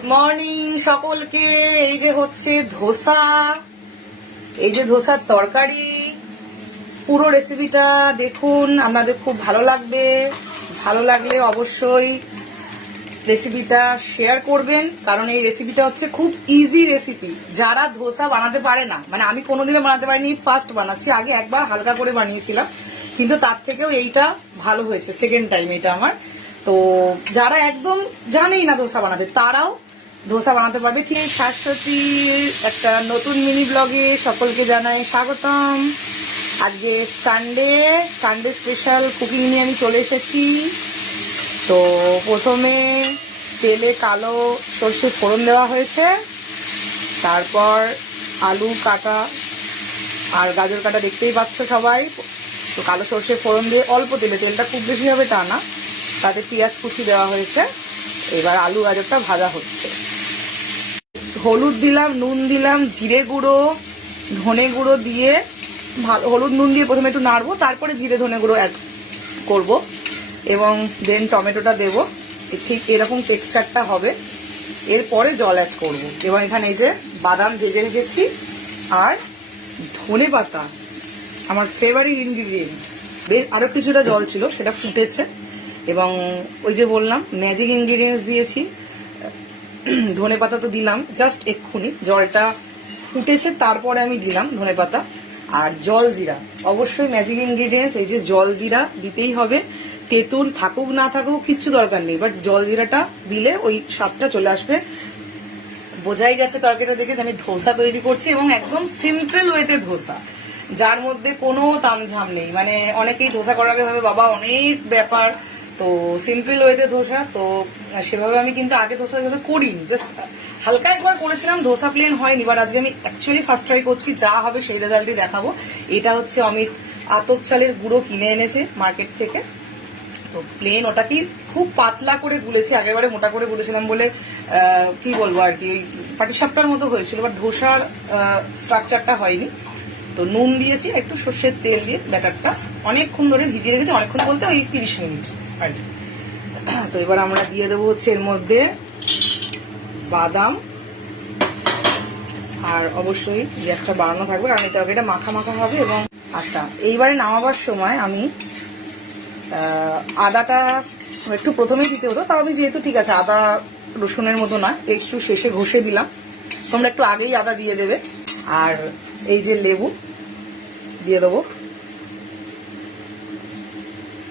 Good morning সকলকে। এই যে হচ্ছে ধোসা, এই যে ধোসার তরকারি। পুরো রেসিপিটা দেখুন, আপনাদের খুব ভালো লাগবে। ভালো লাগলে অবশ্যই রেসিপিটা শেয়ার করবেন, কারণ এই রেসিপিটা হচ্ছে খুব ইজি রেসিপি। যারা ধোসা বানাতে পারে না, মানে আমি কোনোদিনও বানাতে পারিনি, ফার্স্ট বানাচ্ছি। আগে একবার হালকা করে বানিয়েছিলাম, কিন্তু তার থেকেও এইটা ভালো হয়েছে, সেকেন্ড টাইম এটা আমার। তো যারা একদম জানেই না ধোসা বানাতে, তারাও ধোসা বানাতে পারবে। ঠিক শাশ্বতীর একটা নতুন মিনি ব্লগে সকলকে জানাই স্বাগতম। আজকে সানডে স্পেশাল কুকিং নিয়ে আমি চলে এসেছি। তো প্রথমে তেলে কালো সর্ষে ফোড়ন দেওয়া হয়েছে, তারপর আলু কাটা আর গাজর কাটা দেখতেই পাচ্ছ সবাই। তো কালো সর্ষে ফোড়ন দিয়ে অল্প তেলটা খুব বেশি হবে তা না, তাতে পেঁয়াজ কুচি দেওয়া হয়েছে। এবার আলু গাজরটা ভাজা হচ্ছে। হলুদ দিলাম, নুন দিলাম, জিরে গুঁড়ো, ধনে গুঁড়ো দিয়ে হলুদ নুন দিয়ে প্রথমে একটু নাড়বো, তারপরে জিরে ধনে গুঁড়ো অ্যাড করব এবং দেন টমেটোটা দেব। ঠিক এরকম টেক্সচারটা হবে। এরপরে জল অ্যাড করব। এবং এখানে এই যে বাদাম ভেজে রেখেছি আর ধনে পাতা, আমার ফেভারিট ইনগ্রিডিয়েন্টস। আরও কিছুটা জল ছিল, সেটা ফুটেছে। এবং ওই যে বললাম ম্যাজিক ইনগ্রিডিয়েন্টস দিয়েছি। ধনে পাতা তো দিলাম জাস্ট এক্ষুনি, জলটা ফুটেছে তারপরে আমি দিলাম ধনে পাতা। আর জল জিরা অবশ্যই ম্যাজিক ইনগ্রিডিয়েন্টস, এই যে জল জিরা দিতেই হবে। তেঁতুল থাকুক না থাকুক কিচ্ছু দরকার নেই, বাট জল জিরাটা দিলে ওই স্বাদটা চলে আসবে। বোঝাই গেছে তরকারিটা দেখে যে আমি ধোসা তৈরি করছি, এবং একদম সিম্পল ওয়েতে ধোসা, যার মধ্যে কোনো তামঝাম নেই। মানে অনেকেই ধোসা করার আগে ভাবে বাবা অনেক ব্যাপার, তো সিম্পল ওয়েতে ধোসা। তো সেভাবে আমি কিন্তু আগে ধোসা করিনি, জাস্ট হালকা একবার করেছিলাম, ধোসা প্লেন হয়নি। বাট আজকে আমি অ্যাকচুয়ালি ফার্স্ট ট্রাই করছি, যা হবে সেই রেজাল্টই দেখাবো। এটা হচ্ছে অমিত আতপ চালের গুঁড়ো কিনে এনেছে মার্কেট থেকে। তো প্লেন ওটা কি খুব পাতলা করে গুলেছি, আগেরবারে মোটা করে গুলেছিলাম বলে কি বলবো আর কি, ওই পাটিসাপটার মতো হয়েছিল, বাট ধোসার স্ট্রাকচারটা হয়নি। তো নুন দিয়েছি, একটু সর্ষের তেল দিয়ে ব্যাটারটা অনেকক্ষণ ধরে ভিজিয়ে রেখেছি। অনেকক্ষণ বলতে ওই 30 মিনিট আর কি। তো এবার আমরা দিয়ে দেবো হচ্ছে এর মধ্যে বাদাম, আর অবশ্যই গ্যাসটা বাড়ানো থাকবে কারণ এই তরকারিটা মাখা মাখা হবে। এবং আচ্ছা, এইবারে নামাবার সময় আমি আদাটা একটু প্রথমেই দিতে হতো, তাও আমি যেহেতু ঠিক আছে আদা রসুনের মতো না, একটু শেষে ঘষে দিলাম। তোমরা একটু আগেই আদা দিয়ে দেবে। আর এই যে লেবু দিয়ে দেবো,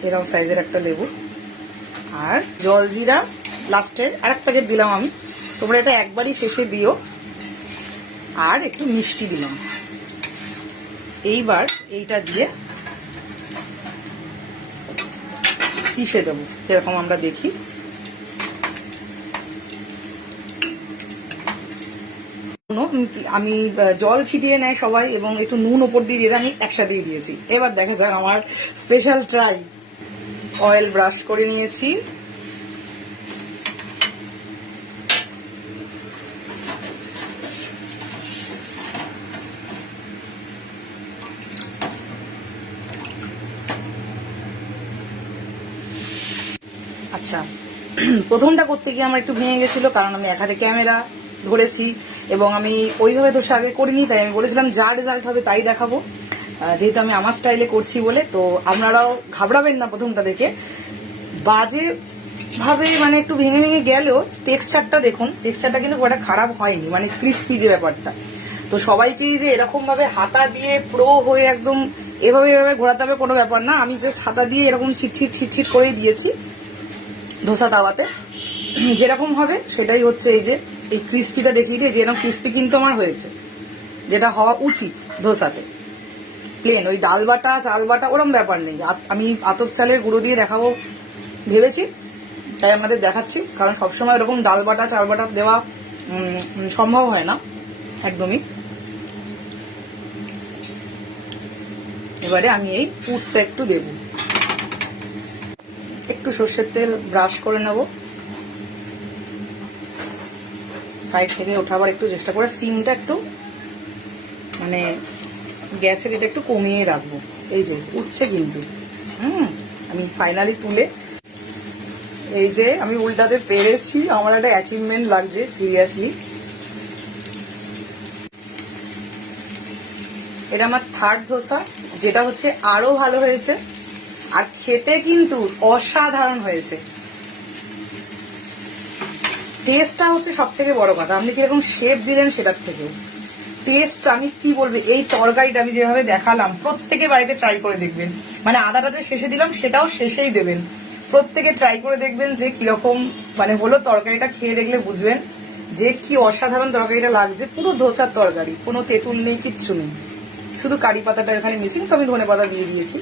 এরকম সাইজের একটা লেবু। আর জল জিরা লাস্টে আর এক প্যাকেট দিলাম আমি, তোমরা এটা একবারই শেষে দিও। আর একটু মিষ্টি দিলাম। এইবার এইটা দিয়ে পিষে দেবো, যেরকম আমরা দেখি। আমি জল ছিটিয়ে নেয় সবাই, এবং একটু নুন ওপর দিয়ে দিয়ে আমি একসাথেই দিয়েছি। এবার দেখা যাক আমার স্পেশাল ট্রাই। অয়েল ব্রাশ করে নিয়েছি। আচ্ছা, প্রথমটা করতে গিয়ে আমার একটু ভেঙে গেছিল, কারণ আমি এক হাতে ক্যামেরা ধরেছি এবং আমি ওইভাবে ধোসা আগে করিনি। তাই আমি বলেছিলাম যা রেজাল্ট হবে তাই দেখাবো, যেহেতু আমি আমার স্টাইলে করছি বলে। তো আপনারাও ঘাবড়াবেন না প্রথমটা দেখে। বাজে ভাবে মানে একটু ভেঙে ভেঙে গেলেও টেক্সচারটা দেখুন, টেক্সচারটা কিন্তু খুব একটা খারাপ হয়নি, মানে ক্রিস্পি যে ব্যাপারটা। তো সবাইকেই যে এরকম ভাবে হাতা দিয়ে প্রো হয়ে একদম এভাবে এভাবে ঘোরাতে হবে কোনো ব্যাপার না। আমি জাস্ট হাতা দিয়ে এরকম ছিটছিট ছিটছিট করেই দিয়েছি ধোসা তাওয়াতে। যেরকম হবে সেটাই হচ্ছে, এই যে এই ক্রিস্পিটা দেখিয়ে দিয়ে, যেরকম ক্রিস্পি কিন্তু আমার হয়েছে, যেটা হওয়া উচিত ধোসাতে। প্লেন ওই ডাল বাটা চাল বাটা ওরম ব্যাপার নেই। আমি আতপ চালের গুঁড়ো দিয়ে দেখাবো ভেবেছি, তাই আমাদের দেখাচ্ছি। কারণ সবসময় এরকম ডাল বাটা চাল বাটা দেওয়া সম্ভব হয় না একদমই। এবারে আমি এই পুরটা একটু দেব, একটু সর্ষের তেল ব্রাশ করে নেব। সাইড থেকে ওঠাবার একটু চেষ্টা করে, সিমটা একটু মানে গ্যাসের এটা একটু কমিয়ে রাখবো। এই যে উঠছে কিন্তু, আমি ফাইনালি তুলে এই যে আমি উল্টাতে পেরেছি, আমার একটা অ্যাচিভমেন্ট লাগছে সিরিয়াসলি। এটা আমার থার্ড ধোসা, যেটা হচ্ছে আরো ভালো হয়েছে, আর খেতে কিন্তু অসাধারণ হয়েছে। টেস্টটা হচ্ছে সব থেকে বড় কথা, আপনি কিরকম শেপ দিলেন সেটার থেকেও টেস্ট আমি কি বলবো। এই তরকারিটা আমি যেভাবে দেখালাম প্রত্যেকে বাড়িতে ট্রাই করে দেখবেন, মানে আদাটা যে শেষে দিলাম সেটাও শেষেই দেবেন, প্রত্যেকে ট্রাই করে দেখবেন যে কিরকম মানে হলো। তরকারিটা খেয়ে দেখলে বুঝবেন যে কি অসাধারণ তরকারিটা লাগছে। পুরো ধোসার তরকারি, কোনো তেঁতুল নেই, কিচ্ছু নেই, শুধু কারি পাতাটা এখানে মিসিং, তো আমি ধনে পাতা দিয়ে দিয়েছি।